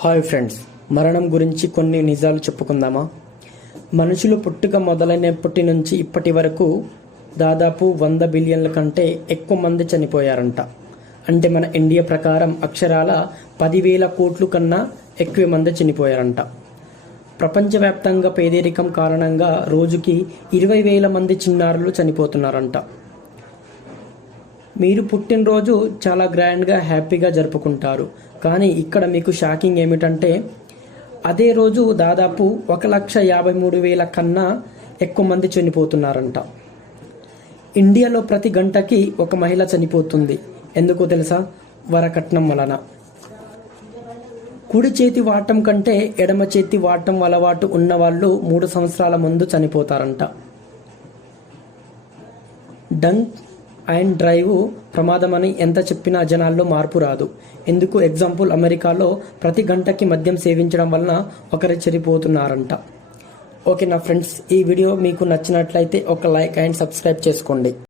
Hi friends, మరణం గురించి కొన్ని నిజాలు చెప్పుకుందామా? మనుషులు పుట్టుక మొదలైనప్పటి నుంచి ఇప్పటి వరకు దాదాపు 100 బిలియన్ల కంటే ఎక్కువ మంది చనిపోయారంట. అంటే మన ఇండియా ప్రకారం అక్షరాల 10,000 కోట్లు కన్నా ఎక్కువ మంది చనిపోయారంట. ప్రపంచవ్యాప్తంగా పేదరికం కారణంగా రోజుకి 20,000 మంది చిన్నారులు చనిపోతున్నారంట. మీరు పుట్టినరోజు చాలా గ్రాండ్గా హ్యాపీగా జరుపుకుంటారు, కానీ ఇక్కడ మీకు షాకింగ్ ఏమిటంటే అదే రోజు దాదాపు 1,53,000 కన్నా ఎక్కువ మంది చనిపోతున్నారంట. ఇండియాలో ప్రతి గంటకి ఒక మహిళ చనిపోతుంది. ఎందుకో తెలుసా? వరకట్నం వలన. కుడి చేతి వాటం కంటే ఎడమ చేతి వాటం అలవాటు ఉన్న వాళ్ళు 3 సంవత్సరాల ముందు చనిపోతారంట. డంక్ అండ్ డ్రైవ్ ప్రమాదమని ఎంత చెప్పినా జనాల్లో మార్పు రాదు. ఎందుకు? ఎగ్జాంపుల్, అమెరికాలో ప్రతి గంటకి మద్యం సేవించడం వలన ఒకరు చనిపోతున్నారంట. ఓకే నా ఫ్రెండ్స్, ఈ వీడియో మీకు నచ్చినట్లయితే ఒక లైక్ అండ్ సబ్స్క్రైబ్ చేసుకోండి.